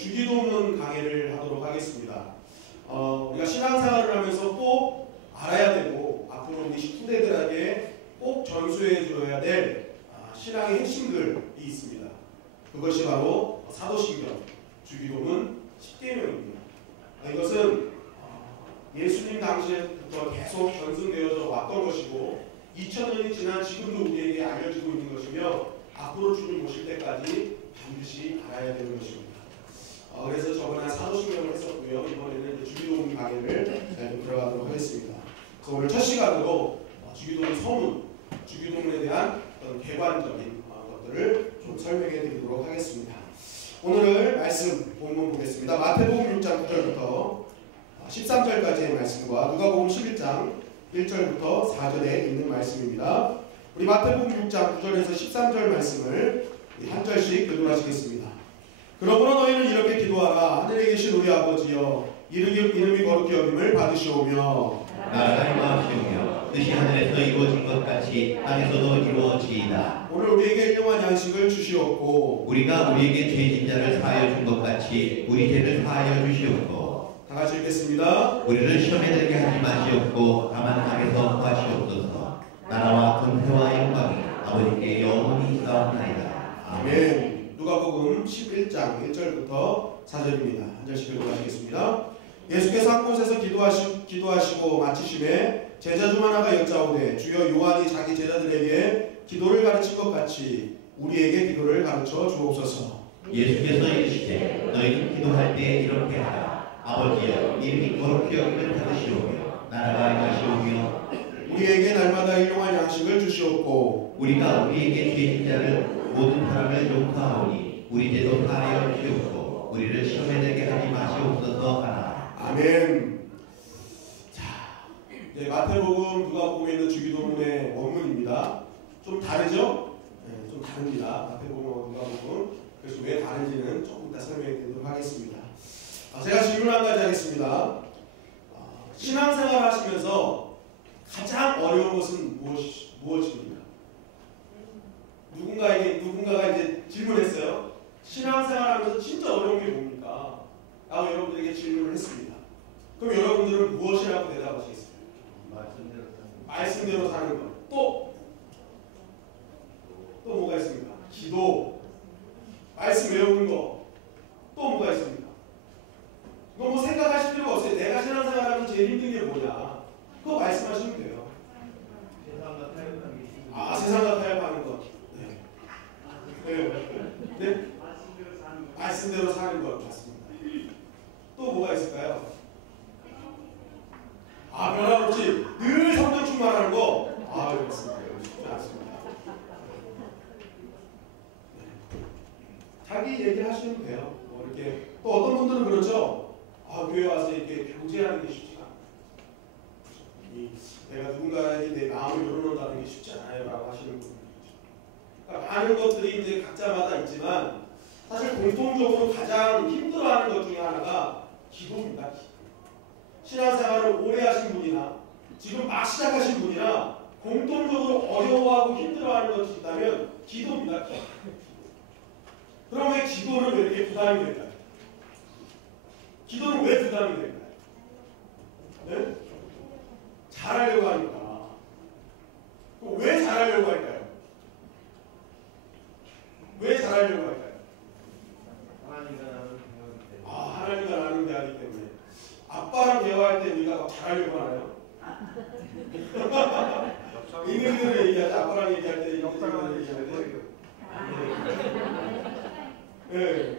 주기도문 강해를 하도록 하겠습니다. 우리가 신앙생활을 하면서 꼭 알아야 되고 앞으로 우리 후대들에게 꼭 전수해 줘야 될 신앙의 핵심들이 있습니다. 그것이 바로 사도신경, 주기도문, 십계명입니다. 이것은 예수님 당시에부터 계속 전승되어져 왔던 것이고 2000년이 지난 지금도 우리에게 알려지고 있는 것이며 앞으로 주님 오실 때까지 반드시 알아야 되는 것입니다. 그래서 저번에 사도신경을 했었고요. 이번에는 주기도문 강의를 좀 들어가도록 하겠습니다. 그래서 오늘 첫 시간으로 주기도문 서문, 주기도문에 대한 어떤 개관적인 것들을 좀 설명해 드리도록 하겠습니다. 오늘 말씀 본문 보겠습니다. 마태복음 6장 9절부터 13절까지의 말씀과 누가복음 11장 1절부터 4절에 있는 말씀입니다. 우리 마태복음 6장 9절에서 13절 말씀을 한 절씩 교독하시겠습니다. 그러므로 너희는 이렇게 기도하라. 하늘에 계신 우리 아버지여, 이름이 거룩히 여김을 받으시오며 나라가 임하옵시오며 뜻이 하늘에서 이루어진 것 같이 땅에서도 이루어지이다. 오늘 우리에게 일용할 양식을 주시옵고 우리가 우리에게 죄진 자를 사하여 준 것 같이 우리 죄를 사하여 주시옵고 다 같이 읽겠습니다. 우리를 시험에 들게 하지 마시옵고 다만 악에서 구하시옵소서. 나라와 권세와 영광이 아버지께 영원히 있사옵나이다. 아멘. 누가복음 11장 1절부터 4절입니다. 한 절씩 읽어가시겠습니다. 예수께서 한 곳에서 기도하시고 마치심에 제자 중 하나가 여짜오되 주여 요한이 자기 제자들에게 기도를 가르친 것 같이 우리에게 기도를 가르쳐 주옵소서. 예수께서 이르시되 너희는 기도할 때 이렇게 하라. 아버지여, 이름이 거룩히 여김을 받으시오며 나라가 임하시오며 우리에게 날마다 일용할 양식을 주시옵고 우리가 우리에게 죄진 자를 모든 사람을 용서하오니 우리 죄도 사하여 주시옵고 우리를 시험에 들게 하지 마시옵소서 하라. 아멘. 자, 이제 마태복음, 누가복음에 있는 주기도문의 원문입니다. 좀 다르죠? 네, 좀 다릅니다. 마태복음과 누가복음. 그래서 왜 다른지는 조금 이따 설명해 드리도록 하겠습니다. 제가 질문 한 가지 하겠습니다. 신앙생활 하시면서 가장 어려운 것은 무엇입니까? 누군가가 이제 질문했어요. 신앙생활 하면서 진짜 어려운 게 뭡니까? 라고 여러분들에게 질문을 했습니다. 그럼 여러분들은 무엇이라고 대답하시겠어요? 말씀대로 사는 것. 또 뭐가 있습니까? 기도, 말씀 외우는 거. 또 뭐가 있습니까? 이거 뭐 생각하실 필요가 없어요. 내가 신앙생활하면 제일 힘든 게 뭐냐? 그거 말씀하시면 돼요. 세상과 타협하는 게 힘든 거. 세상과 타협하는 것. 네. 말씀대로 사는 것 같습니다. 또 뭐가 있을까요? 변함없이 늘 성령 충만하는 거. 그렇습니다. 쉽지 않습니다. 자기 얘기하시면 돼요. 이렇게 또 어떤 분들은 그렇죠. 교회 와서 이렇게 교제하는 게 쉽지가 않아요. 내가 누군가에게 내 마음을 열어놓는다는 게 쉽지 않아요. 라고 하시는 분들이 있죠. 그러니까 많은 것들이 이제 각자마다 있지만 사실 공통적으로 가장 힘들어하는 것 중에 하나가 기도입니다. 신앙생활을 오래 하신 분이나 지금 막 시작하신 분이나 공통적으로 어려워하고 힘들어하는 것이 있다면 기도입니다. 그럼 왜 기도는 왜 이렇게 부담이 될까요? 기도는 왜 부담이 될까요? 네? 잘하려고 하니까. 왜 잘하려고 할까요? 왜 잘하려고 할까요? 하나님과 나는 대화하기 때문에. 하나님과 나는 대화하기 때문에. 아빠랑 대화할 때 우리가 막 잘하려고 하나요? 인간들을 얘기하지, 아빠랑 얘기할 때 역사를 얘기할 때. 네. 네.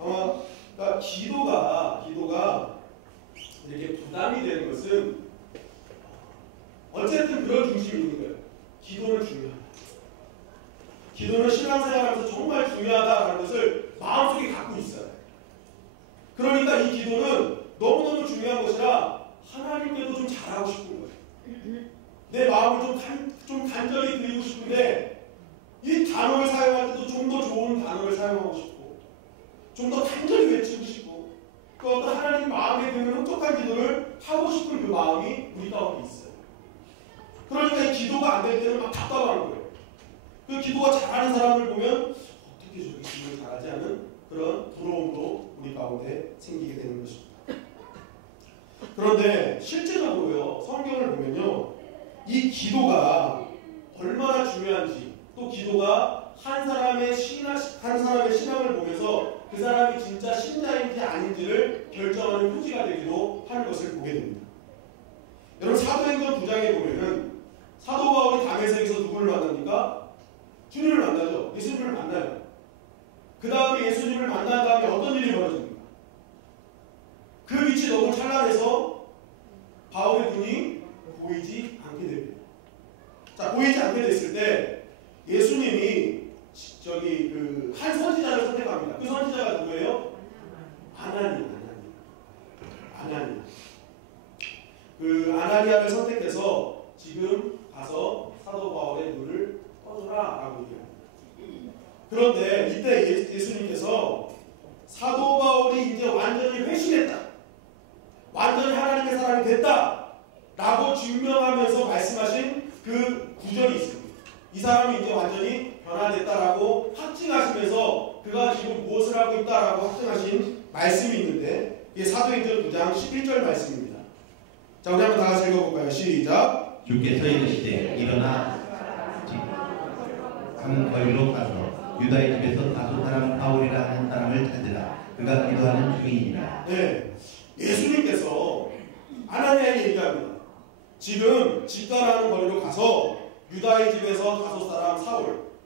아마 그러니까 기도가 이렇게 부담이 되는 것은 어쨌든 그런 중심이 있는 거예요. 기도는 중요하다. 기도는 신앙생활하면서 정말 중요하다라는 것을 마음속에 갖고 있어요. 그러니까 이 기도는 너무너무 중요한 것이라 하나님께도 좀 잘하고 싶은 거예요. 내 마음을 좀 간절히 드리고 싶은데 이 단어를 사용할 때도 좀 더 좋은 단어를 사용하고 싶고 좀 더 간절히 외치고 싶고 그 어떤 하나님 마음에 드는 흡족한 기도를 하고 싶은 그 마음이 우리 가운데 있어요. 그러니까 이 기도가 안 될 때는 막 답답한 거예요. 그 기도가 잘하는 사람을 보면 어떻게 저렇게 기도를 잘하지 않은 그런 부러움도 우리 가운데 가운데 생기게 되는 것입니다. 그런데 실제적으로요, 성경을 보면요, 이 기도가 얼마나 중요한지, 또 기도가 한 사람의 신앙을 보면서 그 사람이 진짜 신자인지 아닌지를 결정하는 표지가 되기도 하는 것을 보게 됩니다. 여러분, 사도행전 9장에 보면은 사도 바울이 다메섹에서 누구를 만납니까? 주님을 만나죠. 예수님을 만나요. 그 다음에 예수님을 만난 다음에 어떤 일이 벌어집니까? 그 빛이 너무 찬란해서 바울의 눈이 보이지 않게 됩니다. 자, 보이지 않게 됐을 때 예수님이 한 선지자를 선택합니다. 그 선지자가 누구예요? 아나니아. 그 아나니아를 선택해서 지금 가서 사도 바울의 눈을 떠줘라 라고 얘기합니다. 그런데 이때 예수님께서 사도 바울이 이제 완전히 회심했다, 완전히 하나님의 사람이 됐다 라고 증명하면서 말씀하신 그 구절이 있습니다. 이 사람이 이제 완전히 변화됐다라고 확증하시면서 그가 지금 무엇을 하고 있다라고 확증하신 말씀이 있는데, 이게 사도행전 9장 11절 말씀입니다. 자, 우리 한번 다 같이 읽어볼까요? 시작. 주께서 이르시되 일어나 한 거리로 가서 유다의 집에서 다소 사람 바울이라 하는 사람을 찾으라. 그가 기도하는 중이니라. 네, 예수님께서 아나니아에게 얘기합니다. 지금 집가라는 거리로 가서 유다의 집에서 다소 사람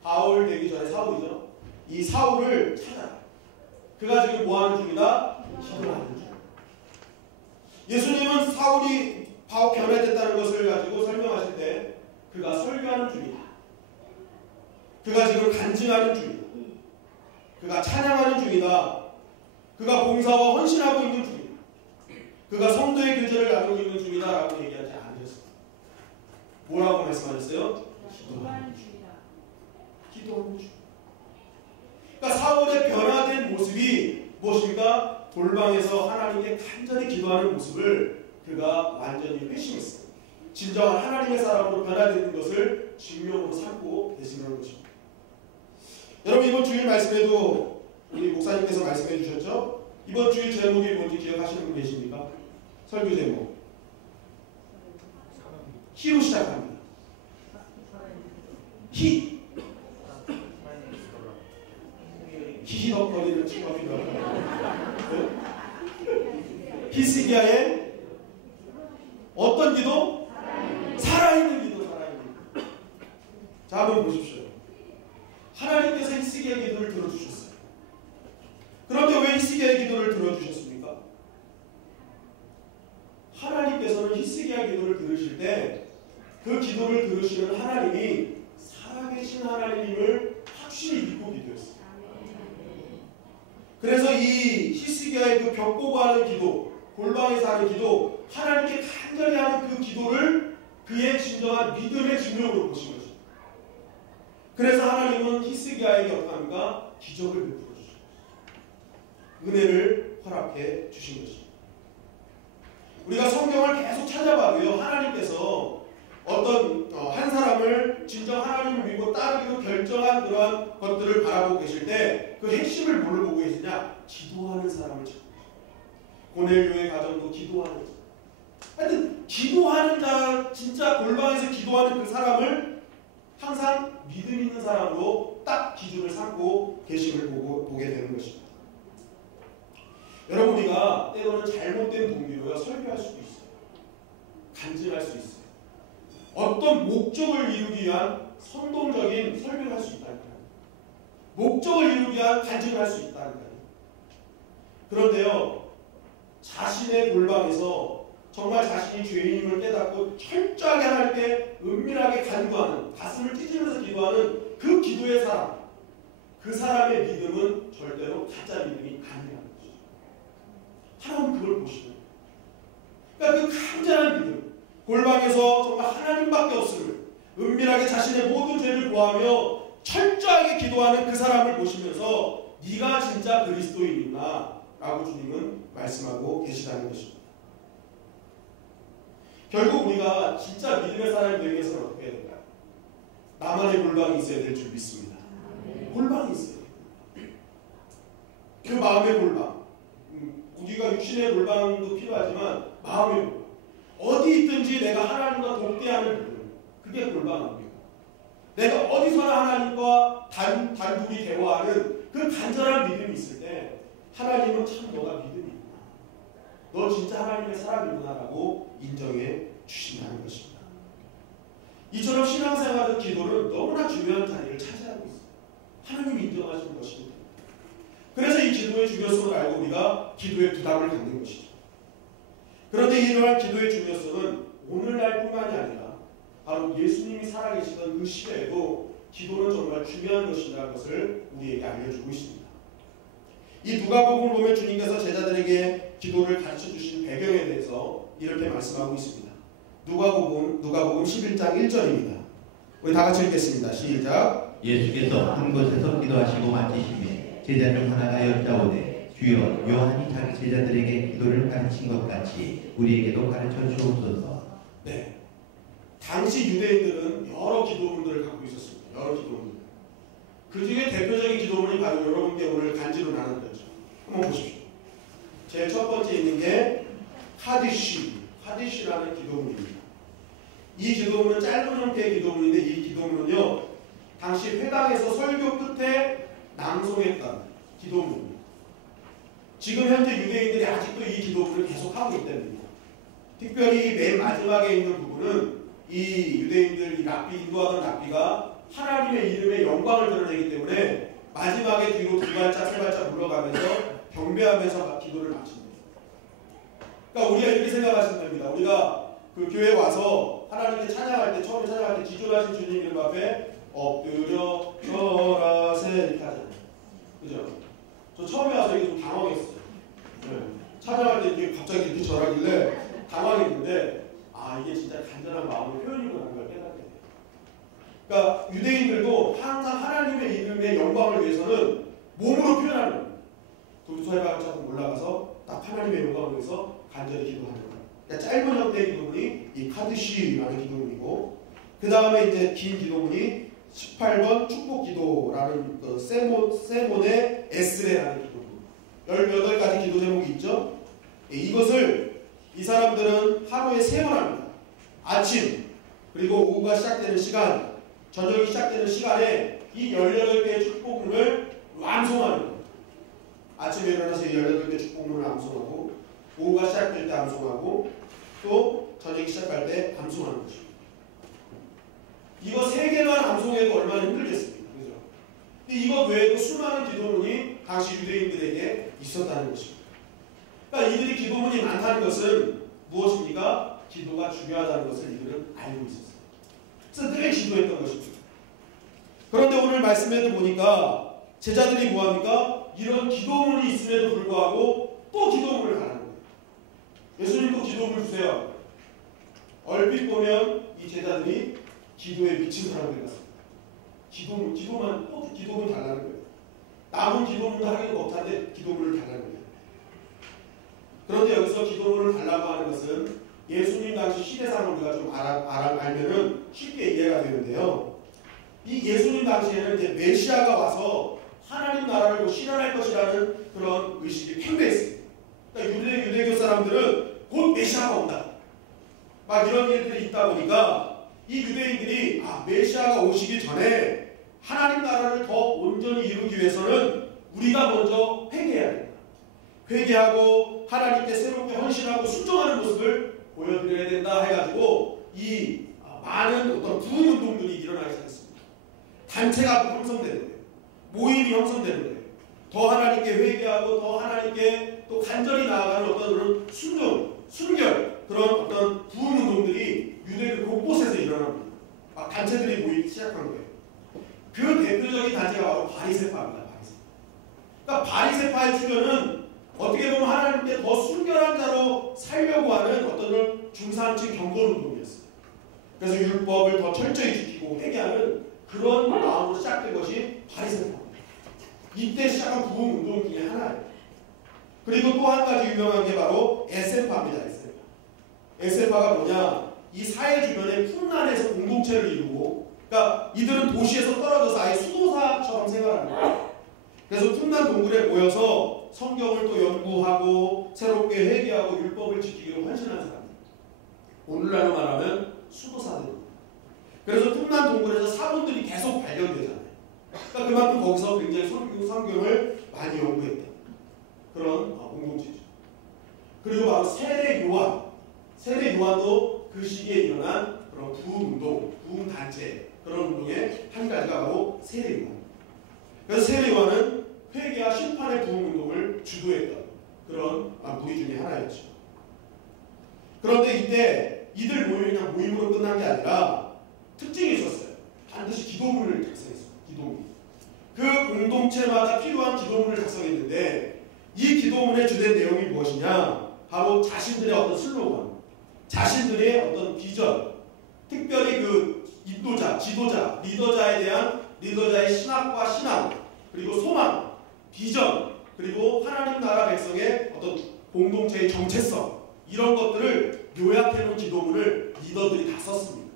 바울 되기 전에 사울이죠. 이 사울을 찾아라. 그가 지금 뭐하는 중이다? 기도하는 중. 예수님은 사울이 변화됐다는 것을 가지고 설명하실 때 그가 설교하는 중이다, 그가 지금 간증하는 중이다, 그가 찬양하는 중이다, 그가 봉사와 헌신하고 있는 중이다, 그가 성도의 교제를 나누고 있는 중이다 라고 얘기하지 않으셨습니다. 뭐라고 말씀하셨어요? 기도하는 중이다. 기도하는 중. 그러니까 사울의 변화된 모습이 무엇입니까? 골방에서 하나님께 간절히 기도하는 모습을 그가 완전히 회심했어요. 진정한 하나님의 사람으로 변화되는 것을 증명으로 삼고 계시는 것입니다. 여러분, 이번 주일 말씀에도 우리 목사님께서 말씀해 주셨죠? 이번 주일 제목이 뭔지 기억하시는 분 계십니까? 설교 제목 희로 시작합니다. 히히덕거리는 친구가 히스기야의 어떤 기도? 살아있는 기도. 자, 한번 보십시오. 하나님께서 히스기야의 기도를 들어주셨어요. 그런데 왜 히스기야의 기도를 들어주셨습니까? 하나님께서는 히스기야 기도를 들으실 때 그 기도를 들으시는 하나님이 살아계신 하나님을 확실히 믿고 기도했어요. 그래서 이 히스기야의 그 벽 보고 하는 기도, 골방에서 하는 기도, 하나님께 간절히 하는 그 기도를 그의 진정한 믿음의 증명으로 보신 것입니다. 그래서 하나님은 히스기야에게 어떻게 합니까? 기적을 베풀어 주셨어요. 은혜를 허락해 주신 것입니다. 우리가 성경을 계속 찾아봐도요, 하나님께서 어떤 한 사람을 진정 하나님을 믿고 따르기로 결정한 그러한 것들을 바라보고 계실 때 그 핵심을 뭘로 보고 계시냐? 기도하는 사람을 찾고 계십니다. 고넬료의 가정도 기도하는 자. 하여튼 기도하는 자, 진짜 골방에서 기도하는 그 사람을 항상 믿음 있는 사람으로 딱 기준을 삼고 계심을 보게 되는 것입니다. 여러분, 우리가 때로는 잘못된 동기로요 설교할 수도 있어요. 간증할 수 있어요. 어떤 목적을 이루기 위한 선동적인 설교를 할 수 있다니까요. 목적을 이루기 위한 간증을 할 수 있다니까요. 그런데요, 자신의 골방에서 정말 자신이 죄인임을 깨닫고 철저하게 하나님께 은밀하게 간구하는, 가슴을 찢으면서 기도하는 그 기도의 사람, 그 사람의 믿음은 절대로 가짜 믿음이 아니라는 것이죠. 하나님은 그걸 보시는 거예요. 그러니까 그 간절한 믿음, 골방에서 정말 하나님밖에 없음을 은밀하게 자신의 모든 죄를 고하며 철저하게 기도하는 그 사람을 보시면서 네가 진짜 그리스도인이구나 라고 주님은 말씀하고 계시다는 것입니다. 결국 우리가 진짜 믿음의 사람이 되기 위해서는 어떻게 해야 될까요? 나만의 골방이 있어야 될 줄 믿습니다. 골방이 있어요. 그 마음의 골방, 육신의 골방도 필요하지만 마음의 골방. 어디 있든지 내가 하나님과 독대하는 기도. 그게 골방입니다. 내가 어디서나 하나님과 단둘이 대화하는 그 간절한 믿음이 있을 때 하나님은 참 너가 믿음이 있구나. 너 진짜 하나님의 사람이구나라고 인정해 주신다는 것입니다. 이처럼 신앙생활의 기도는 너무나 중요한 자리를 차지하고 있습니다. 하나님이 인정하시는 것입니다. 그래서 이 기도의 중요성을 알고 우리가 기도의 부담을 갖는 것이죠. 그런데 이러한 기도의 중요성은 오늘날뿐만이 아니라 바로 예수님이 살아계시던 그 시대에도 기도는 정말 중요한 것이라는 것을 우리에게 알려주고 있습니다. 이 누가복음을 보면 주님께서 제자들에게 기도를 가르쳐 주신 배경에 대해서 이렇게 말씀하고 있습니다. 누가복음 11장 1절입니다. 우리 다 같이 읽겠습니다. 시작. 예수께서 한 곳에서 기도하시고 마치시매 제자 중 하나가 여짜오되 주여 요한이 자기 제자들에게 기도를 가르친 것 같이 우리에게도 가르쳐 주옵소서. 네. 당시 유대인들은 여러 기도문들을 갖고 있었습니다. 여러 기도문들. 그 중에 대표적인 기도문이 바로 여러분께 오늘 간지로 나눴죠. 한번 보십시오. 제일 첫 번째 있는 게 카디시라는 기도문입니다. 이 기도문은 짧은 형태의 기도문인데 이 기도문은요 당시 회당에서 설교 끝에 낭송했던 기도문입니다. 지금 현재 유대인들이 아직도 이 기도문을 계속하고 있다는 겁니다. 특별히 맨 마지막에 있는 부분은 이 유대인들 이 랍비 인도하던 랍비가 하나님의 이름의 영광을 드러내기 때문에 마지막에 뒤로 두 발짝 세 발짝 물러가면서 경배하면서 기도를 마칩니다. 그러니까 우리가 이렇게 생각하시면 됩니다. 우리가 그 교회 와서 하나님께 찬양할 때 처음에 찬양할 때 기존하신 주님 이름 앞에 엎드려 절하세 이렇게 하잖아요. 그죠? 저 처음에 와서 이게 좀 당황했어요. 네. 찬양할 때 이게 갑자기 이렇게 절하길래 당황했는데 아 이게 진짜 간절한 마음의 표현이구나 걸 깨닫게 돼요. 그러니까 유대인들도 항상 하나님의 이름의 영광을 위해서는 몸으로 표현하는 거예요. 두 발짝 올라가서 딱 하나님의 영광을 위해서 간절히 기도하는 거예요. 그러니까 짧은 형태의 기도문이 이 카드시라는 기도문이고 그 다음에 이제 긴 기도문이 18번 축복기도라는 그 세몬의 에스레라는 기도문 18가지 기도 제목이 있죠. 이것을 이 사람들은 하루에 3번 합니다. 아침 그리고 오후가 시작되는 시간 저녁이 시작되는 시간에 이 18개의 축복문을 암송하는 거예요. 아침에 일어나서 18개의 축복문을 암송하고 오후가 시작될 때 암송하고 또 저녁이 시작할 때 암송하는 것입니다. 이거 3개만 암송해도 얼마나 힘들겠습니까? 그죠? 근데 이것 외에도 수많은 기도문이 당시 유대인들에게 있었다는 것입니다. 그러니까 이들이 기도문이 많다는 것은 무엇입니까? 기도가 중요하다는 것을 이들은 알고 있었어요. 그래서 늘 기도했던 것입니다. 그런데 오늘 말씀에도 보니까 제자들이 뭐합니까? 이런 기도문이 있음에도 불구하고 또 기도문을 가는 거예요. 예수님도 기도문 주세요. 얼핏 보면 이 제자들이 기도에 미친 사람들 같습니다. 기도문 달라는 거예요. 남은 기도문도 하기도 못한데 기도문을 달라는 거예요. 그런데 여기서 기도문을 달라고 하는 것은 예수님 당시 시대상을 우리가 좀 알면은 쉽게 이해가 되는데요. 이 예수님 당시에는 이제 메시아가 와서 하나님 나라를 실현할 것이라는 그런 의식이 팽배했습니다. 그러니까 유대교 사람들은 곧 메시아가 온다. 막 이런 일들이 있다 보니까 이 유대인들이 메시아가 오시기 전에 하나님 나라를 더 온전히 이루기 위해서는 우리가 먼저 회개해야 된다. 회개하고 하나님께 새롭게 헌신하고 순종하는 모습을 보여드려야 된다 해가지고 이 많은 어떤 부흥운동들이 일어나기 시작했습니다. 단체가 형성되는 거예요. 모임이 형성되는 거예요. 더 하나님께 회개하고 더 하나님께 또 간절히 나아가는 어떤 그런 순결 그런 어떤 부흥운동들이 유대교 곳곳에서 일어납니다. 단체들이 모이기 시작한 거예요. 그 대표적인 단체가 바로 바리새파입니다. 그러니까 바리새파의 출현은 어떻게 보면 하나님께 더 순결한 자로 살려고 하는 어떤 중산층 경건운동이었어요. 그래서 율법을 더 철저히 지키고 회개하는 그런 마음으로 시작된 것이 바리새파입니다. 이때 시작한 부흥운동 중에 하나예요. 그리고 또 한 가지 유명한 게 바로 에세파입니다. 에세파가 뭐냐? 이 사회 주변의 풍란에서 공동체를 이루고, 그러니까 이들은 도시에서 떨어져서 아예 수도사처럼 생활하는 거예요. 그래서 틈난 동굴에 모여서 성경을 또 연구하고 새롭게 회개하고 율법을 지키기로 헌신한 사람. 오늘날로 말하면 수도사들. 그래서 틈난 동굴에서 사본들이 계속 발견되잖아요. 그러니까 그만큼 거기서 굉장히 성경을 많이 연구했다. 그런 공동체죠. 그리고 바로 세례 요한. 세례 요한도 그 시기에 일어난 그런 부흥운동, 부흥단체, 그런 운동의 한 가지가 바로 세례 요한. 그래서 세례 요한은 회개와 심판의 부흥운동을 주도했던 그런 무리 중에 하나였죠. 그런데 이때 이들 모임이 그냥 모임으로 끝난 게 아니라 특징이 있었어요. 반드시 기도문을 작성했어요. 기도문. 그 공동체마다 필요한 기도문을 작성했는데 이 기도문의 주된 내용이 무엇이냐? 바로 자신들의 어떤 슬로건, 자신들의 어떤 비전, 특별히 그 인도자, 지도자, 리더자의 신학과 신앙, 그리고 소망, 비전, 그리고 하나님 나라 백성의 어떤 공동체의 정체성, 이런 것들을 요약해놓은 기도문을 리더들이 다 썼습니다.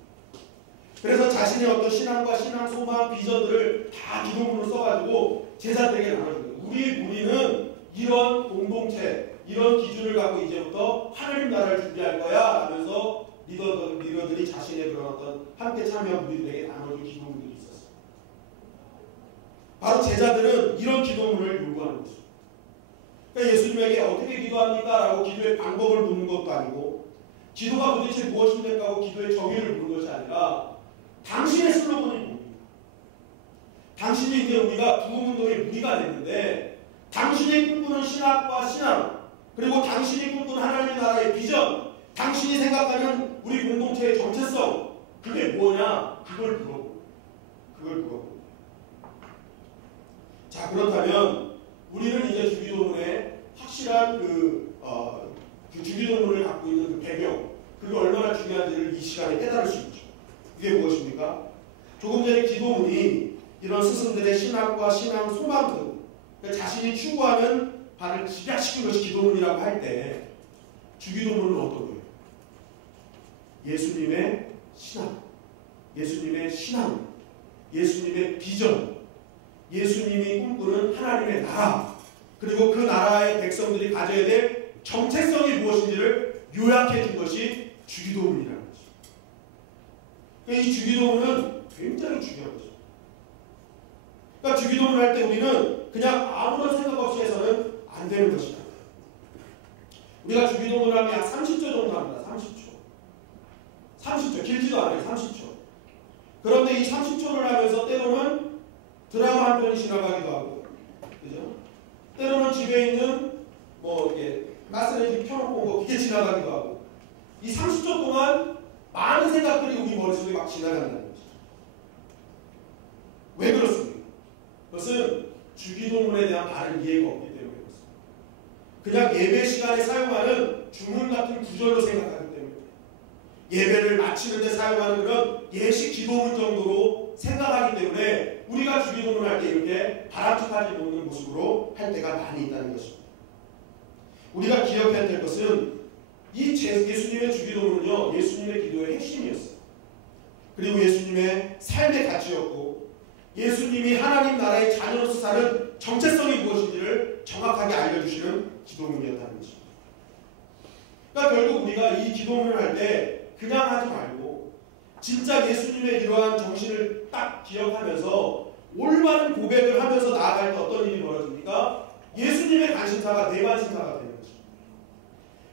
그래서 자신의 어떤 신앙과 신앙, 소망, 비전들을 다 기도문으로 써가지고 제자들에게 나눠줍니다. 우리는 이런 공동체, 이런 기준을 갖고 이제부터 하나님 나라를 준비할 거야 하면서 리더들이 자신의 그런 어떤 함께 참여한 무리들에게 나눠준 기도문들이 있었어요. 바로 제자들은 이런 기도문을 요구하는 것이죠. 그러니까 예수님에게 어떻게 기도합니까? 라고 기도의 방법을 묻는 것도 아니고 기도가 도대체 무엇입니까? 하고 기도의 정의를 묻는 것이 아니라 당신의 슬로건이 뭡니까? 당신이 이제 우리가 부흥운동의 무리가 됐는데 당신이 꿈꾸는 신학과 신앙, 그리고 당신이 꿈꾸는 하나님 나라의 비전, 당신이 생각하는 우리 공동체의 정체성, 그게 뭐냐? 그걸 물어보고. 자, 그렇다면 우리는 이제 주기도문에 확실한 그 주기도문을 갖고 있는 그 배경, 그게 얼마나 중요한지를 이 시간에 깨달을 수 있죠. 그게 무엇입니까? 조금 전에 기도문이 이런 스승들의 신학과 신앙, 소망 등 그러니까 자신이 추구하는 바를 집약시킨 것이 기도문이라고 할 때 주기도문은 어떤 거예요? 예수님의 신앙, 예수님의 신앙, 예수님의 비전, 예수님이 꿈꾸는 하나님의 나라, 그리고 그 나라의 백성들이 가져야 될 정체성이 무엇인지를 요약해 준 것이 주기도문이라는 거죠. 그러니까 이 주기도문은 굉장히 중요한 거죠. 그러니까 주기도문을 할 때 우리는 그냥 아무런 생각 없이 해서는 안 되는 것이다. 우리가 주기도문을 하면 약 30초 정도 합니다. 30초. 길지도 않아요. 30초. 그런데 이 30초를 하면서 때로는 드라마 한 편이 지나가기도 하고, 그죠? 때로는 집에 있는 이렇게 가스레인지 켜놓고 온 거 그게 지나가기도 하고, 이 30초 동안 많은 생각들이 우리 머릿속에 막 지나간다는 거죠. 왜 그렇습니까? 그것은 주기도문에 대한 바른 이해가 없기 때문에 그렇습니다. 그냥 예배 시간에 사용하는 주문 같은 구절로 생각하기 때문에, 예배를 마치는 데 사용하는 그런 예식 기도문 정도로 생각하기 때문에 우리가 주기도문을 할 때 이렇게 바람직하지 못는 모습으로 할 때가 많이 있다는 것입니다. 우리가 기억해야 될 것은 이 예수님의 주기도문은요, 예수님의 기도의 핵심이었어요. 그리고 예수님의 삶의 가치였고, 예수님이 하나님 나라의 자녀로서 사는 정체성이 무엇인지를 정확하게 알려주시는 기도문이었다는 것입니다. 그러니까 결국 우리가 이 기도문을 할 때 그냥 하지 말고 진짜 예수님의 이러한 정신을 딱 기억하면서 올바른 고백을 하면서 나아갈 때 어떤 일이 벌어집니까? 예수님의 관심사가 내 관심사가 되는 것입니다.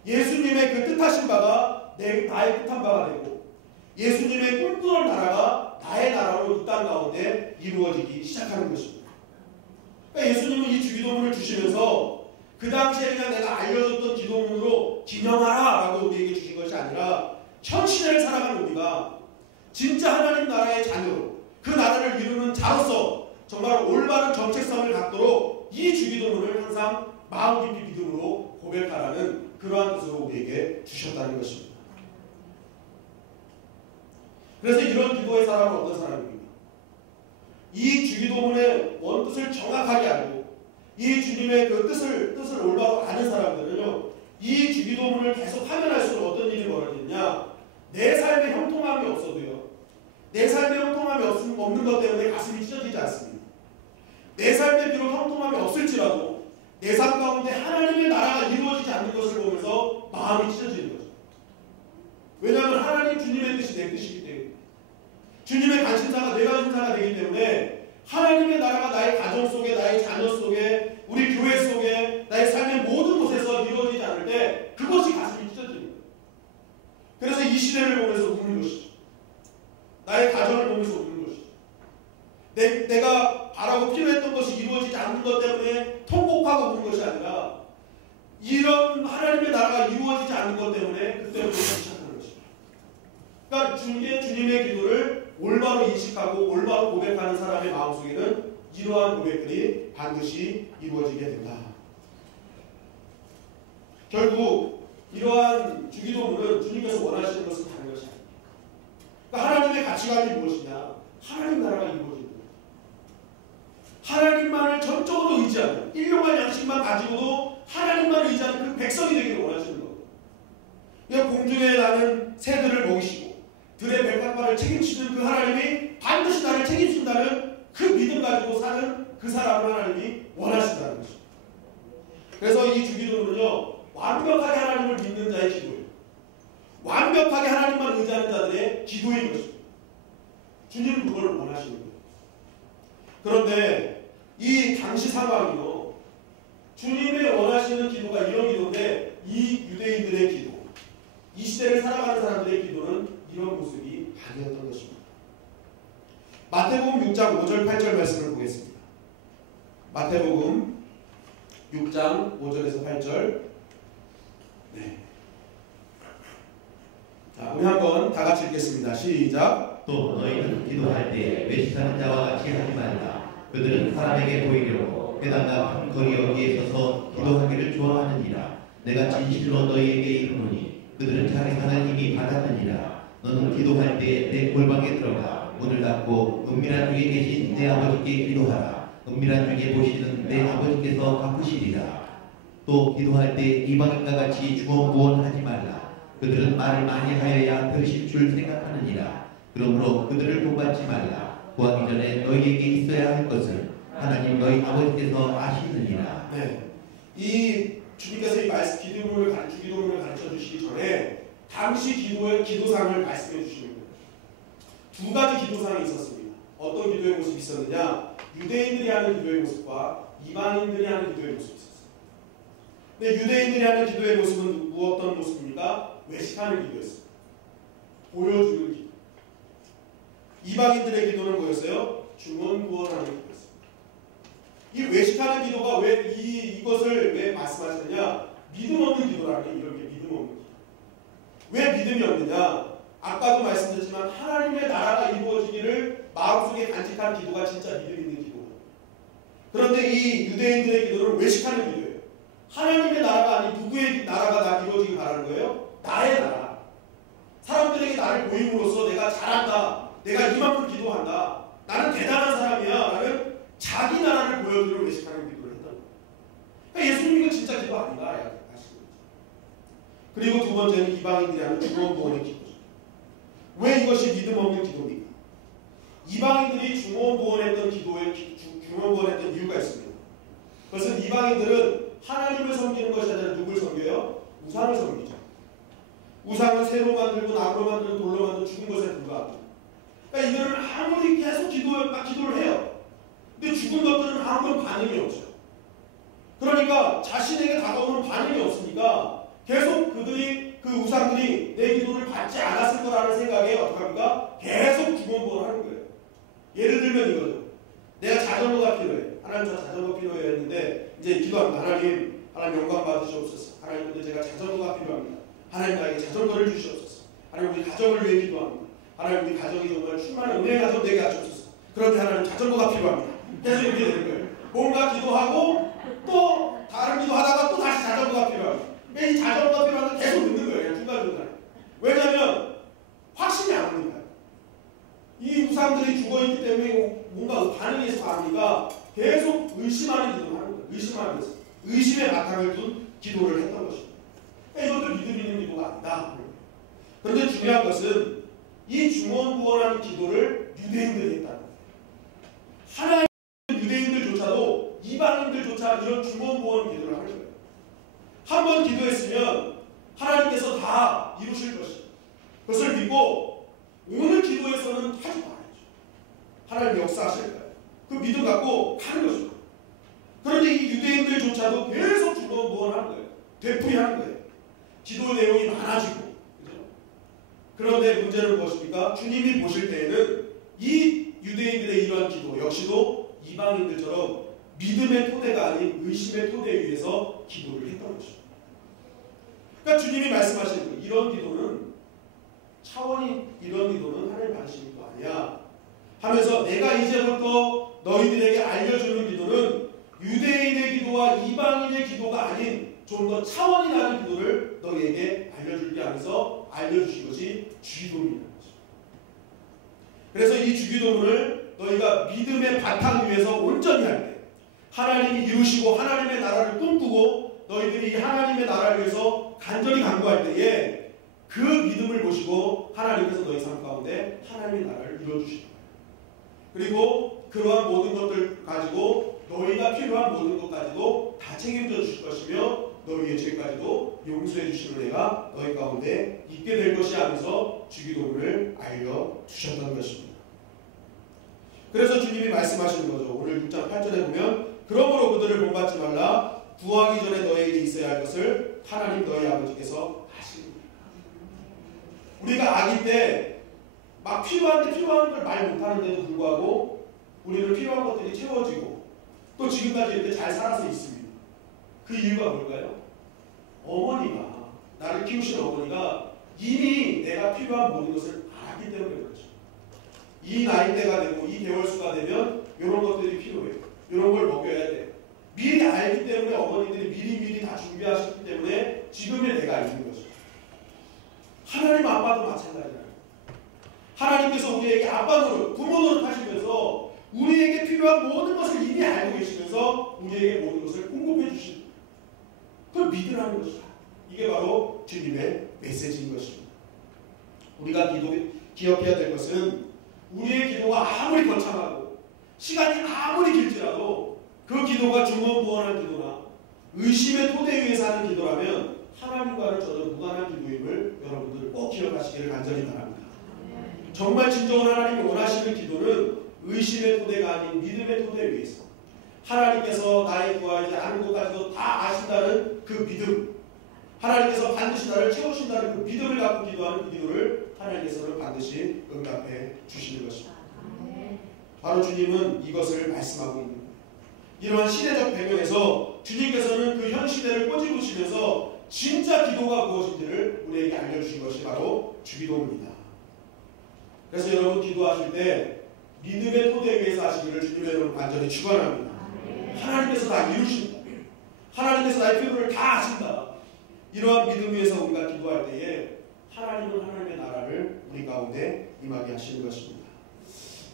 예수님의 그 뜻하신 바가 나의 뜻한 바가 되고, 예수님의 꿈꾸는 나라가 나의 나라로 이 땅 가운데 이루어지기 시작하는 것입니다. 그러니까 예수님은 이 주기도문을 주시면서 그 당시에 그냥 내가 알려줬던 기도문으로 기념하라 라고 우리에게 주신 것이 아니라 현 시대를 살아가는 우리가 진짜 하나님 나라의 자녀로 그 나라를 이루는 자로서 정말 올바른 정체성을 갖도록 이 주기도문을 항상 마음 깊이 믿음으로 고백하라는 그러한 뜻으로 우리에게 주셨다는 것입니다. 그래서 이런 기도의 사람은 어떤 사람입니까? 이 주기도문의 원뜻을 정확하게 알고 이 주님의 그 뜻을 올바로 아는 사람들은요, 이 주기도문을 계속 하면 할수록 어떤 일이 벌어지느냐, 내 삶에 형통함이 없어도요, 내 삶에 형통함이 없는 것 때문에 가슴이 찢어지지 않습니다. 내 삶에 비록 형통함이 없을지라도 내 삶 가운데 하나님의 나라가 이루어지지 않는 것을 보면서 마음이 찢어지는 거죠. 왜냐하면 하나님 주님의 뜻이 내 뜻이기 때문에, 주님의 관심사가 내 관심사가 되기 때문에 하나님의 나라가 나의 가정 속에, 나의 자녀 속에, 우리 교회 속에, 나의 삶의 모든 곳에서 이루어지지 않을 때 그것이 가슴이 찢어지는 거예요. 그래서 이 시대를 보면서 우는 것이죠. 나의 가정을 보면서 우는 것이죠. 내가 바라고 필요했던 것이 이루어지지 않는 것 때문에 통곡하고 우는 것이 아니라 이런 하나님의 나라가 이루어지지 않는 것 때문에 그때부터 시작하는 것입니다. 그러니까 주님의 기도를 올바로 인식하고 올바로 고백하는 사람의 마음속에는 이러한 고백들이 반드시 이루어지게 된다. 결국 이러한 주기도문은 주님께서 원하시는 것은 다른 것이 아닙니다. 그러니까 하나님의 가치관이 무엇이냐? 하나님 나라가 이루어지는 거예요. 하나님만을 전적으로 의지하는, 일용할 양식만 가지고도 하나님만을 의지하는 그 백성이 되기를 원하시는 겁니다. 그러니까 공중에 나는 새들을 먹이시고 들의 백합화를 책임지는 그 하나님이 반드시 나를 책임진다는 그 믿음 가지고 사는 그 사람을 하나님이 원하신다는 것입니다. 그래서 이 주기도는요, 완벽하게 하나님을 믿는 자의 기도예요. 완벽하게 하나님만 의지하는 자들의 기도인 것입니다. 주님은 그걸 원하시는 거예요. 그런데 이 당시 상황이요, 주님의 원하시는 기도가 이런 기도인데 이 유대인들의 기도, 이 시대를 살아가는 사람들의 기도는 이런 모습이 아니었던 것입니다. 마태복음 6장 5절 8절 말씀을 보겠습니다. 마태복음 6장 5절에서 8절. 네. 자, 우리 한번 다 같이 읽겠습니다. 시작. 또 너희는 기도할 때 외식하는 자와 같이 하지 말라. 그들은 사람에게 보이려고 회당과 큰 거리 어귀에 서서 기도하기를 좋아하느니라. 내가 진실로 너희에게 이르노니 그들은 자기 상을 이미 받았느니라. 너는 기도할 때 내 골방에 들어가 문을 닫고 은밀한 중에 계신 내 아버지께 기도하라. 은밀한 중에 보시는 내 아버지께서 갚으시리라. 또 기도할 때 이방인과 같이 주원구원하지 말라. 그들은 말을 많이 하여야 들으실 줄 생각하느니라. 그러므로 그들을 본받지 말라. 구하기 전에 너희에게 있어야 할 것을 하나님 너희 아버지께서 아시느니라. 네, 이 주님께서 이 말씀 기도문을 가르쳐 주시기 전에 당시 기도의 기도상을 말씀해 주시는 거예요. 두 가지 기도상이 있었습니다. 어떤 기도의 모습이 있었느냐? 유대인들이 하는 기도의 모습과 이방인들이 하는 기도의 모습이 있었어요. 근데 유대인들이 하는 기도의 모습은 어떤 모습입니까? 외식하는 기도였어요. 보여주는 기도. 이방인들의 기도는 뭐였어요? 중언부언하는 기도였어요. 이 외식하는 기도가 왜 이것을 왜 말씀하셨느냐? 믿음 없는 기도라는 이런 게 믿음 없는 기도. 왜 믿음이 없느냐? 아까도 말씀드렸지만 하나님의 나라가 이루어지기를 마음속에 간직한 기도가 진짜 믿음 있는 기도예요. 그런데 이 유대인들의 기도를 외식하는 기도예요. 하나님의 나라가 아닌 누구의 나라가 다 이루어지길 바라는 거예요? 나의 나라. 사람들에게 나를 보임으로써 내가 잘한다. 내가 이만큼 기도한다. 나는 대단한 사람이야. 라는 자기 나라를 보여주는 외식하는 기도를 했던 거예요. 그러니까 예수님이 진짜 기도 아닌가? 아시죠? 그리고 두 번째는 이방인들이 하는 중언부언의 기도죠. 왜 이것이 믿음 없는 기도입니까? 이방인들이 중언부언했던 중언부언했던 이유가 있습니다. 그것은 이방인들은 하나님을 섬기는 것이 아니라 누굴 섬겨요? 우상을 섬기죠. 우상은 새로 만들고 나무로 만들고 돌로 만들고 죽은 것에 불과합니다. 그러니까 이들은 아무리 계속 기도를 해요. 근데 죽은 것들은 아무런 반응이 없죠. 그러니까 자신에게 다가오는 반응이 없으니까 계속 그 우상들이 내 기도를 받지 않았을 거라는 생각에 어떻게 합니까? 계속 중언부언을 하는 거예요. 예를 들면 이거죠. 내가 자전거가 필요해. 하나님 저 자전거 필요해요 했는데 이제 기도합니다. 하나님 영광 받으시옵소서. 하나님 근데 제가 자전거가 필요합니다. 하나님 나에게 자전거를 주시옵소서. 하나님 우리 가정을 위해 기도합니다. 하나님 우리 가정이 정말 충만한 은혜의 가정 되게 하시옵소서. 그런데 하나님 자전거가 필요합니다. 계속 이렇게 되는 거예요. 뭔가 기도하고 또 다른 기도하다가 또 다시 자전거가 필요합니다. 이 자전거가 필요한데 계속 늦는 거예요. 중간중간에. 왜냐하면 확신이 안 옵니다. 이 우상들이 죽어있기 때문에 뭔가 반응이 있어서 아니까 계속 의심하는 기도를 하는 거예요. 의심하면서 의심의 바탕을 둔 기도를 했던 것입니다. 그러니까 이것도 믿음 있는 기도가 아니다. 그런데 중요한 것은 이 중언부언하는 기도를 유대인들이 했다는 거예요. 하나님 유대인들조차도 한 번 기도했으면 하나님께서 다 이루실 것이다. 그것을 믿고 오늘 기도에서는 하지 말아야죠. 하나님 역사하실 거예요. 그 믿음 갖고 가는 것입니다. 그런데 이 유대인들조차도 계속 주거무원하는 거예요. 되풀이하는 거예요. 기도 내용이 많아지고. 그죠? 그런데 문제는 무엇입니까? 주님이 보실 때에는 이 유대인들의 이러한 기도 역시도 이방인들처럼 믿음의 토대가 아닌 의심의 토대 위에서 기도를 했던 것입니다. 그러니까 주님이 말씀하시는 거예요. 이런 기도는 하나님 받으시는 거 아니야 하면서 내가 이제부터 너희들에게 알려주는 기도는 유대인의 기도와 이방인의 기도가 아닌 좀 더 차원이 다른 기도를 너희에게 알려줄게 하면서 알려주신 것이 주기도문이라는 거죠. 그래서 이 주기도문을 너희가 믿음의 바탕 위에서 온전히 할 때 하나님이 이루시고 하나님의 나라를 꿈꾸고 너희들이 이 하나님의 나라를 위해서 간절히 간구할 때에 그 믿음을 보시고 하나님께서 너희 삶 가운데 하나님의 나라를 이루어주시는 거예요. 그리고 그러한 모든 것들 가지고 너희가 필요한 모든 것 가지고 다 책임져 주실 것이며 너희의 죄까지도 용서해 주시는 은혜가 너희 가운데 있게 될 것이 하면서 주기도문을 알려주셨던 것입니다. 그래서 주님이 말씀하시는 거죠. 오늘 6장 8절에 보면 그러므로 그들을 본받지 말라. 구하기 전에 너희에게 있어야 할 것을 하나님 너희 아버지께서 하시느니라. 우리가 아기 때 막 필요한 걸 말 못하는데도 불구하고 우리는 필요한 것들이 채워지고 또 지금까지 이렇게 잘 살아서 있습니다. 그 이유가 뭘까요? 어머니가 나를 키우신 어머니가 이미 내가 필요한 모든 것을 알기 때문에 그렇죠. 이 나이대가 되고 이 개월수가 되면 이런 것들이 필요해요. 이런 걸 먹여야 돼. 미리 알기 때문에 어머니들이 미리 다 준비하셨기 때문에 지금의 내가 있는 거죠. 하나님 아빠도 마찬가지예요. 하나님께서 우리에게 아빠 노릇, 부모 노릇 하시면서 우리에게 필요한 모든 것을 이미 알고 계시면서 우리에게 모든 것을 공급해 주신 그걸 믿으라는 것이다. 이게 바로 주님의 메시지인 것입니다. 우리가 기억해야 될 것은 우리의 기도가 아무리 거창하고 시간이 아무리 길지라도 그 기도가 중언부언한 기도나 의심의 토대 위에서 하는 기도라면 하나님과는 전혀 무관한 기도임을 여러분들 꼭 기억하시기를 간절히 바랍니다. 정말 진정한 하나님이 원하시는 기도는 의심의 토대가 아닌 믿음의 토대 위에서 하나님께서 나의 구하지 않은 것까지도 다 아신다는 그 믿음, 하나님께서 반드시 나를 채우신다는 그 믿음을 갖고 기도하는 그 기도를 하나님께서는 반드시 응답해 주시는 것입니다. 바로 주님은 이것을 말씀하고 있는 거예요. 이러한 시대적 배경에서 주님께서는 그 현 시대를 꼬집으시면서 진짜 기도가 무엇인지를 우리에게 알려주신 것이 바로 주기도문입니다. 그래서 여러분 기도하실 때 믿음의 토대 위에서 하시기를 주님의 이름으로 간절히 축원합니다. 하나님께서 다 이루신다. 하나님께서 나의 필요를 다 아신다. 이러한 믿음 위에서 우리가 기도할 때에 하나님은 하나님의 나라를 우리 가운데 임하게 하시는 것입니다.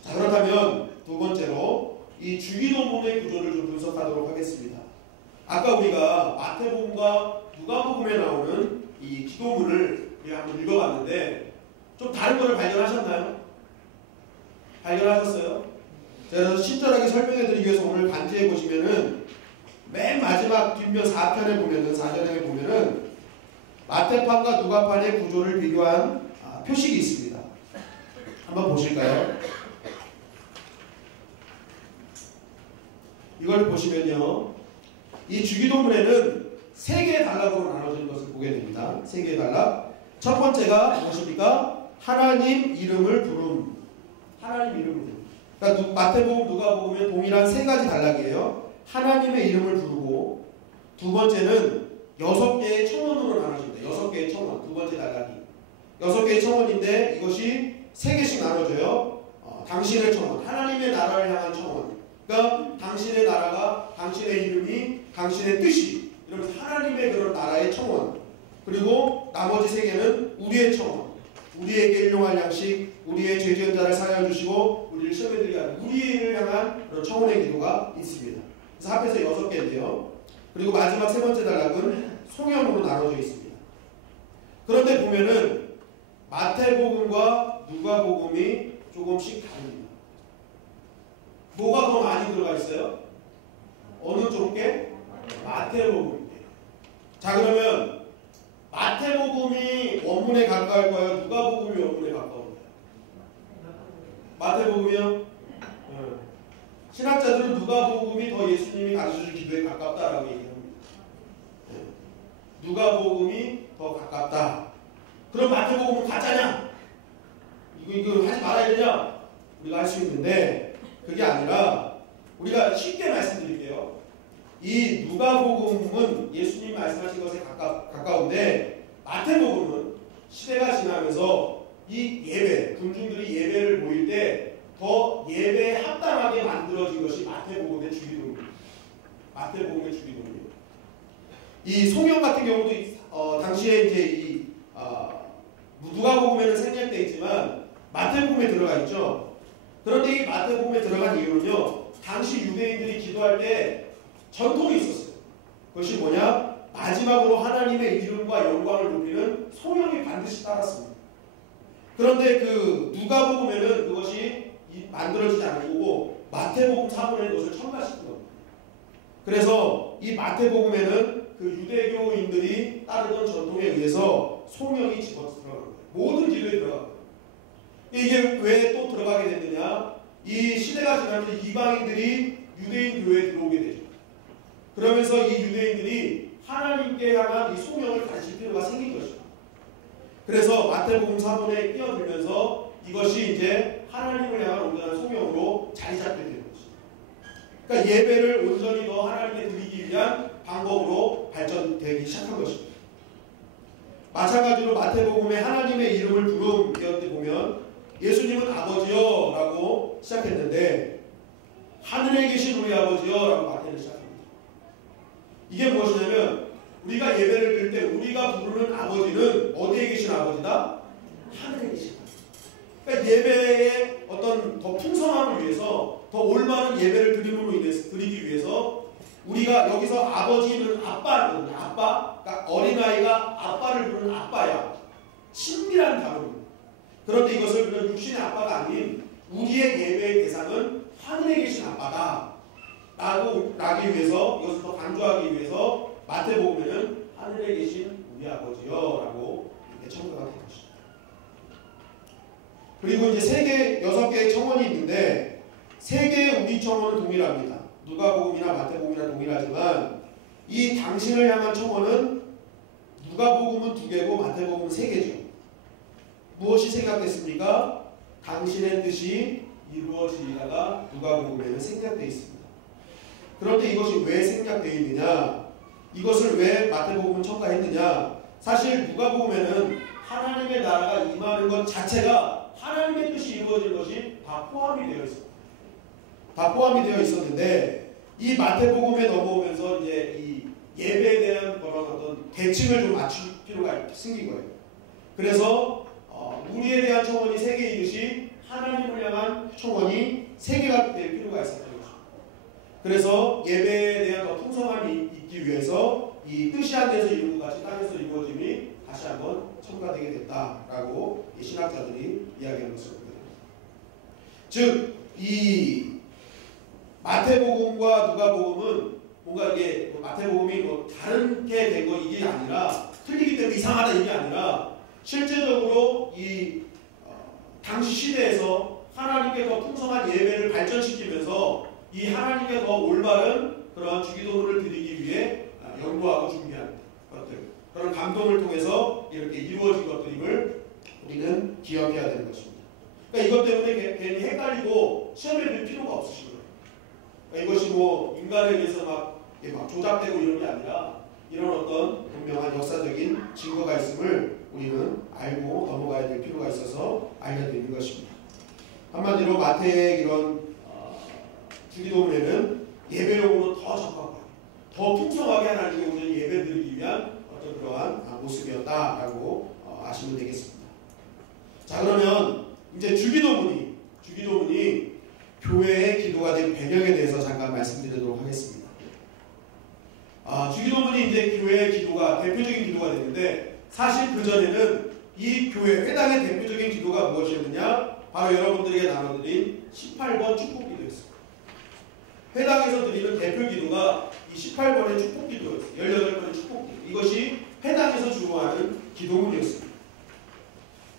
자, 그렇다면 두 번째로 이 주기도문의 구조를 좀 분석하도록 하겠습니다. 아까 우리가 마태복음과 누가복음에 나오는 이 기도문을 우리가 한번 읽어봤는데 좀 다른 것을 발견하셨나요? 발견하셨어요? 제가 친절하게 설명해 드리기 위해서 오늘 반지에 보시면은 맨 마지막 뒷면 4편에 보면은 4절에 보면은 마태판과 누가판의 구조를 비교한 표식이 있습니다. 한번 보실까요? 이걸 보시면요. 이 주기도문에는 3개의 단락으로 나눠지는 것을 보게 됩니다. 3개의 단락. 첫 번째가 무엇입니까? 하나님 이름을 부름. 하나님 이름을 부름. 그러니까 마태복음, 누가복음은 동일한 3가지 단락이에요. 하나님의 이름을 부르고, 두 번째는 6개의 청원으로 나눠집니다. 6개의 청원. 두 번째 단락이. 6개의 청원인데 이것이 3개씩 나눠져요. 당신의 청원. 하나님의 나라를 향한 청원. 그러니까 당신의 나라가, 당신의 이름이, 당신의 뜻이 이러면서 하나님의 그런 나라의 청원. 그리고 나머지 3개는 우리의 청원. 우리에게 일용할 양식, 우리의 죄 지은 자를 사하여 주시고 우리를 시험에 들게 하는 우리를 향한 그런 청원의 기도가 있습니다. 그래서 합해서 6개인데요. 그리고 마지막 3번째 단락은 송영으로 나눠져 있습니다. 그런데 보면은 마태복음과 누가복음이 조금씩 다릅니다. 뭐가 더 많이 들어가 있어요? 어느 쪽에? 마태복음이에요. 자, 그러면 마태복음이 원문에 가까울까요? 누가복음이 원문에 가까울까요? 마태복음이요? 신학자들은 누가복음이 더 예수님이 가르쳐준 기도에 가깝다라고 얘기합니다. 누가복음이 더 가깝다. 그럼 마태복음은 가짜냐? 이거 하지 말아야 되냐? 우리가 할 수 있는데 그게 아니라 우리가 쉽게 말씀드릴게요. 이 누가복음은 예수님이 말씀하신 것에 가까운데 마태복음은 시대가 지나면서 이 예배, 군중들이 예배를 모일 때 더 예배에 합당하게 만들어진 것이 마태복음의 주기도입니다. 마태복음의 주기도입니다. 이 송영 같은 경우도 당시에 이제 이 누가복음에는 생략되어 있지만 마태복음에 들어가 있죠. 그런데 이 마태복음에 들어간 이유는요, 당시 유대인들이 기도할 때 전통이 있었어요. 그것이 뭐냐? 마지막으로 하나님의 이름과 영광을 높이는 송영이 반드시 따랐습니다. 그런데 그 누가복음에는 그것이 만들어지지 않고 마태복음 사본에 그것을 첨가시킨 겁니다. 그래서 이 마태복음에는 그 유대교인들이 따르던 전통에 의해서 송영이 집어서 들어간 거예요. 모든 기도에 들어간 거예요. 이게 왜 또 들어가게 됐느냐? 이 시대가 지나면서 이방인들이 유대인 교회에 들어오게 되죠. 그러면서 이 유대인들이 하나님께 향한 이 소명을 가질 필요가 생긴 것이죠. 그래서 마태복음 사본에 끼어들면서 이것이 이제 하나님을 향한 온전한 소명으로 자리 잡게 되는 것이죠. 그러니까 예배를 온전히 더 하나님께 드리기 위한 방법으로 발전되기 시작한 것입니다. 마찬가지로 마태복음에 하나님의 이름을 부름 이런데 보면 예수님은 아버지여 라고 시작했는데 하늘에 계신 우리 아버지여 라고 마태는 시작합니다. 이게 무엇이냐면 우리가 예배를 드릴 때 우리가 부르는 아버지는 어디에 계신 아버지다? 하늘에 계신 아버지. 그러니까 예배의 어떤 더 풍성함을 위해서 더 올바른 예배를 드리기 위해서 우리가 여기서 아버지는 아빠거든요. 아빠. 그러니까 어린아이가 아빠를 부르는 아빠야. 친밀한 단어입니다. 그런데 이것을 그냥 육신의 아빠가 아닌 우리의 예배의 대상은 하늘에 계신 아빠다. 라고 하기 위해서 이것을 더 강조하기 위해서 마태복음에는 하늘에 계신 우리 아버지여 라고 이렇게 첨가가 된 것입니다. 그리고 이제 6개의 청원이 있는데 3개의 우리 청원은 동일합니다. 누가복음이나 마태복음이나 동일하지만 이 당신을 향한 청원은 누가복음은 2개고 마태복음은 3개죠. 무엇이 생각됐습니까? 당신의 뜻이 이루어지리라가 누가복음에는 생략되어 있습니다. 그런데 이것이 왜 생략되어 있느냐? 이것을 왜 마태복음은 첨가했느냐? 사실 누가복음에는 하나님의 나라가 임하는 것 자체가 하나님의 뜻이 이루어질 것이 다 포함이 되어 있습니다. 다 포함이 되어 있었는데 이 마태복음에 넘어오면서 이제 이 예배에 대한 그런 어떤 계층을 좀 맞출 필요가 생긴 거예요. 그래서 우리에 대한 청원이 3개이듯이 하나님을 향한 청원이 3개가 될 필요가 있었던 거죠. 그래서 예배에 대한 더 풍성함이 있기 위해서 이 뜻이 하늘에서 이루는 것 같이 땅에서 이루어짐이 다시 한번 첨가되게 됐다라고 신학자들이 이야기하는 것입니다. 즉, 이 마태복음과 누가복음은 뭔가 이게 마태복음이 뭐 다르게 된 거 이게 아니라 틀리기 때문에 이상하다 이게 아니라 실제적으로 이 당시 시대에서 하나님께 더 풍성한 예배를 발전시키면서 이 하나님께 더 올바른 그런 주기도를 드리기 위해 연구하고 준비한 것들, 그런 감동을 통해서 이렇게 이루어진 것들임을 우리는 기억해야 되는 것입니다. 그러니까 이것 때문에 괜히 헷갈리고 시험에 들 필요가 없으신 거예요. 그러니까 이것이 뭐 인간에 의해서 막 조작되고 이런 게 아니라 이런 어떤 분명한 역사적인 증거가 있음을 우리는 알고 넘어가야 될 필요가 있어서 알려드리는 것입니다. 한마디로 마태의 이런 주기도문에는 예배용으로 더 적합하게, 더 풍성하게 하나님께 우리는 예배 드리기 위한 어떤 그러한 모습이었다라고 아시면 되겠습니다. 자, 그러면 이제 주기도문이 교회의 기도가 된 배경에 대해서 잠깐 말씀드리도록 하겠습니다. 주기도문이 이제 교회의 기도가 대표적인 기도가 되는데 사실 그 전에는 이 교회 회당의 대표적인 기도가 무엇이었느냐? 바로 여러분들에게 나눠드린 18번 축복기도였습니다. 회당에서 드리는 대표 기도가 이 18번의 축복기도였어요. 18번의 축복기도. 이것이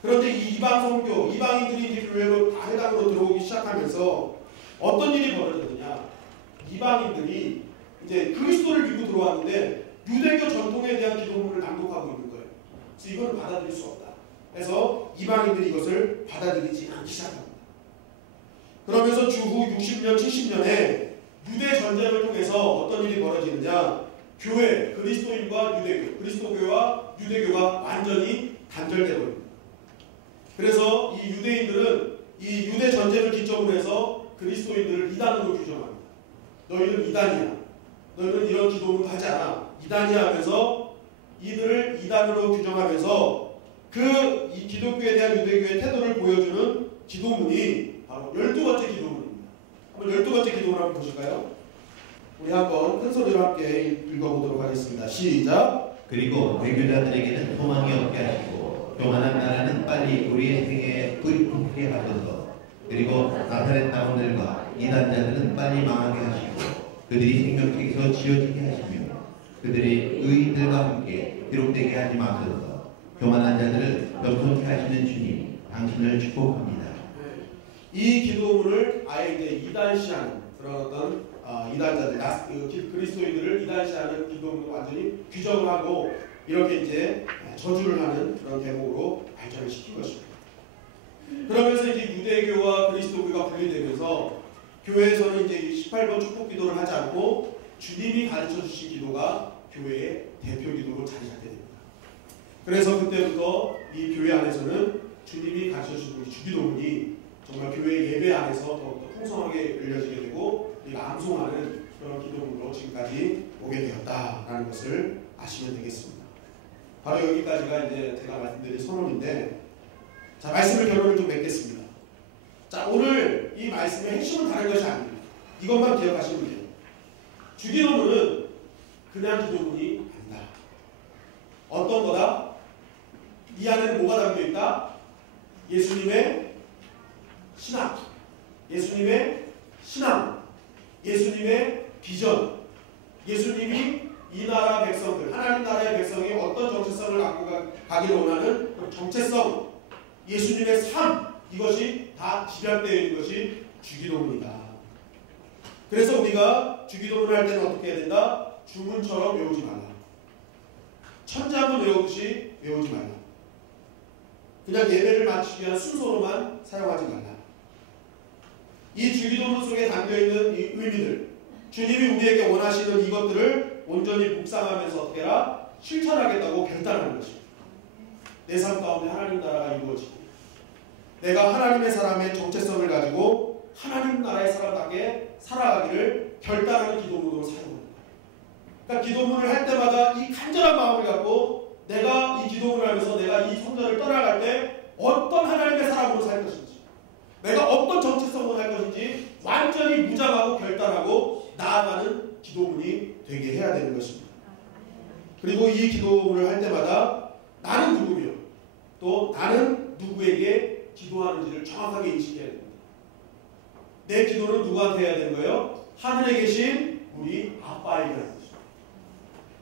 그런데 이 이방 선교, 이방인들이 이제 교회로 다 회당으로 들어오기 시작하면서 어떤 일이 벌어졌느냐? 이방인들이 이제 그리스도를 믿고 들어왔는데 유대교 전통에 대한 기도문을 낭독하고 있는 거예요. 그래서 이거는 받아들일 수 없다. 그래서 이방인들이 이것을 받아들이지 않기 시작합니다. 그러면서 주후 60년, 70년에 유대 전쟁을 통해서 어떤 일이 벌어지느냐? 교회, 그리스도인과 유대교, 그리스도교와 유대교가 완전히 단절되어 버립니다. 그래서 이 유대인들은 이 유대 전쟁을 기점으로 해서 그리스도인들을 이단으로 규정합니다. 너희는 이단이야. 너희는 이런 기도문도 하지 않아. 이단이야 하면서 이들을 이단으로 규정하면서 이 기독교에 대한 유대교의 태도를 보여주는 기도문이 바로 12번째 기도문입니다. 한번 12번째 기도문 한번 보실까요? 우리 한번 큰 소리로 함께 읽어보도록 하겠습니다. 시작! 그리고 외교자들에게는 소망이 없게 하시고 교만한 나라는 빨리 우리의 생애에 뿌리게 하소서. 그리고 나사렛 나온들과 이단자들은 빨리 망하게 하시고 그들이 생명책에서 지어지게 하시며 그들이 의인들과 함께 기록되게 하지 마소서. 교만한 자들을 겸손케 하시는 주님, 당신을 축복합니다. 이 기도문을 아예 이제 이단시하는 그런 어떤 이단자들, 그리스도인들을 이단시하는 기도문을 완전히 규정을 하고 이렇게 이제 저주를 하는 그런 대목으로 발전을 시킨 것입니다. 그러면서 이제 유대교와 그리스도교가 분리되면서 교회에서는 이제 18번 축복 기도를 하지 않고 주님이 가르쳐 주신 기도가 교회의 대표 기도로 자리 잡게 됩니다. 그래서 그때부터 이 교회 안에서는 주님이 가르쳐 주신 주기도문이 정말 교회 예배 안에서 더욱더 풍성하게 열려지게 되고 암송하는 그런 기도문으로 지금까지 오게 되었다라는 것을 아시면 되겠습니다. 바로 여기까지가 이제 제가 말씀드린 선언인데, 자, 말씀을 결론을 좀 맺겠습니다. 자, 오늘 이 말씀의 핵심은 다른 것이 아닙니다. 이것만 기억하시면 돼요. 주기도문은 그냥 기도문이 아니다. 어떤 거다? 이 안에는 뭐가 담겨있다? 예수님의 신학, 예수님의 신앙, 예수님의 비전, 예수님이 이 나라 백성들, 하나님 나라의 백성이 어떤 정체성을 갖고 가기를 원하는 그 정체성, 예수님의 삶, 이것이 다 집약되어 있는 것이 주기도문이다. 그래서 우리가 주기도문을 할 때는 어떻게 해야 된다? 주문처럼 외우지 말라. 천자문 외우듯이 외우지 말라. 그냥 예배를 마치기 위한 순서로만 사용하지 말라. 이 주기도문 속에 담겨있는 이 의미들, 주님이 우리에게 원하시는 이것들을 온전히 묵상하면서 어떻게 해라? 실천하겠다고 결단하는 것입니다. 내 삶 가운데 하나님 나라가 이루어지고 내가 하나님의 사람의 정체성을 가지고 하나님 나라의 사람답게 살아가기를 결단하는 기도문으로 사용합니다. 그러니까 기도문을 할 때마다 이 간절한 마음을 갖고 내가 이 기도문을 하면서 내가 이 성전을 떠나갈 때 어떤 하나님의 사람으로 살 것인지, 내가 어떤 정체성으로 할 것인지 완전히 무장하고 결단하고 나아가는 기도문이 되게 해야 되는 것입니다. 그리고 이 기도문을 할 때마다 나는 누구며 또 나는 누구에게 기도하는지를 정확하게 인식해야 됩니다. 내 기도는 누구한테 해야 되는 거예요? 하늘에 계신 우리 아빠에게 하는 것입니다.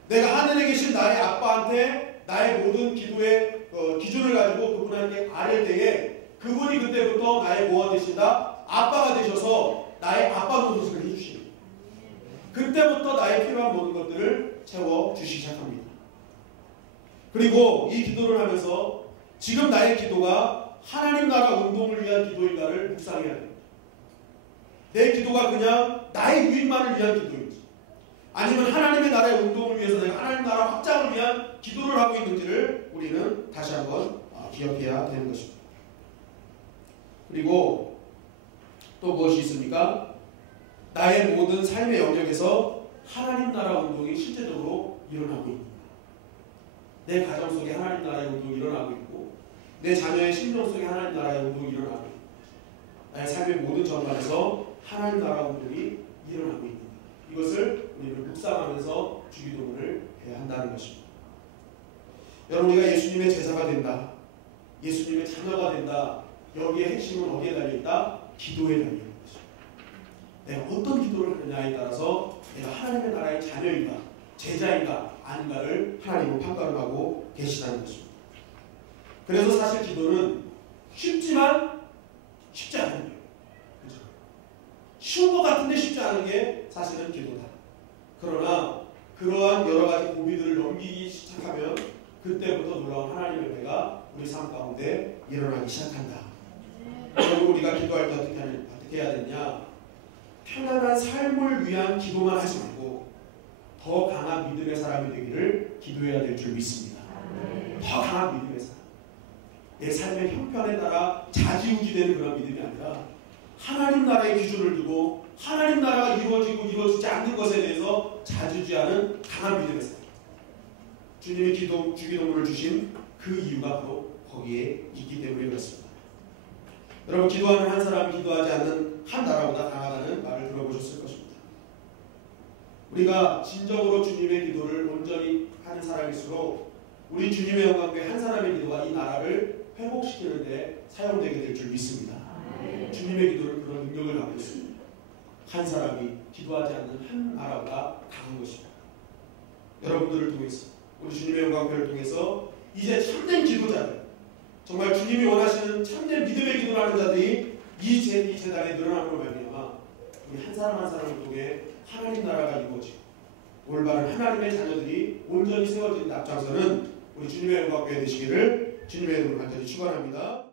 내가 하늘에 계신 나의 아빠한테 나의 모든 기도의 기준을 가지고 그분한테 아뢰 때에 그분이 그때부터 나의 뭐가 되신다? 아빠가 되셔서 나의 아빠 노릇을 해주십니다. 그때부터 나의 필요한 모든 것들을 채워주시기 시작합니다. 그리고 이 기도를 하면서 지금 나의 기도가 하나님 나라 운동을 위한 기도인가를 묵상해야 됩니다. 내 기도가 그냥 나의 유익만을 위한 기도인지 아니면 하나님의 나라의 운동을 위해서 내가 하나님 나라 확장을 위한 기도를 하고 있는지를 우리는 다시 한번 기억해야 되는 것입니다. 그리고 또 무엇이 있습니까? 나의 모든 삶의 영역에서 하나님 나라 운동이 실제적으로 일어나고 있습니다. 내 가정 속에 하나님 나라의 운동이 일어나고 있고 내 자녀의 심령 속에 하나님 나라의 운동이 일어나고 있고 나의 삶의 모든 전반에서 하나님 나라 운동이 일어나고 있습니다. 이것을 우리는 묵상하면서 주기도문을 해야 한다는 것입니다. 여러분, 우리가 예수님의 제자가 된다, 예수님의 자녀가 된다, 여기에 핵심은 어디에 달려있다? 기도에 달려있는 것입니다. 내가 어떤 기도를 하느냐에 따라서 내가 하나님의 나라의 자녀인가 제자인가 아닌가를 하나님은 판가름하고 계시다는 것입니다. 그래서 사실 기도는 쉽지만 쉽지 않은 거예요. 그렇죠? 쉬운 것 같은데 쉽지 않은 게 사실은 기도다. 그러나 그러한 여러 가지 고비들을 넘기기 시작하면 그때부터 놀라운 하나님의 은혜가 우리 삶 가운데 일어나기 시작한다. 결국 우리가 기도할 때 어떻게 해야 되느냐? 편안한 삶을 위한 기도만 하지 말고 더 강한 믿음의 사람이 되기를 기도해야 될 줄 믿습니다. 더 강한 믿음의 사람. 내 삶의 형편에 따라 좌지우지되는 그런 믿음이 아니라 하나님 나라의 기준을 두고 하나님 나라가 이루어지고 이루어지지 않는 것에 대해서 좌지우지하는 강한 믿음의 사람. 주님이 주기도문을 주신 그 이유가 바로 거기에 있기 때문에 그렇습니다. 여러분, 기도하는 한 사람이 기도하지 않는 한 나라보다 강하다는 말을 들어보셨을 것입니다. 우리가 진정으로 주님의 기도를 온전히 하는 사람일수록 우리 주님의 영광교회 한 사람의 기도가 이 나라를 회복시키는 데 사용되게 될 줄 믿습니다. 주님의 기도는 그런 능력을 갖고 있습니다. 한 사람이 기도하지 않는 한 나라보다 강한 것입니다. 여러분들을 통해서 우리 주님의 영광교회를 통해서 이제 참된 기도자들, 정말 주님이 원하시는 참된 믿음의 기도를 하는 자들이 이 재단에 늘어남으로 말미암아 우리 한 사람 한 사람을 통해 하나님 나라가 이루어지고 올바른 하나님의 자녀들이 온전히 세워진 앞장서는 우리 주님의 영광교회 되시기를 주님의 이름으로 간절히 축원합니다.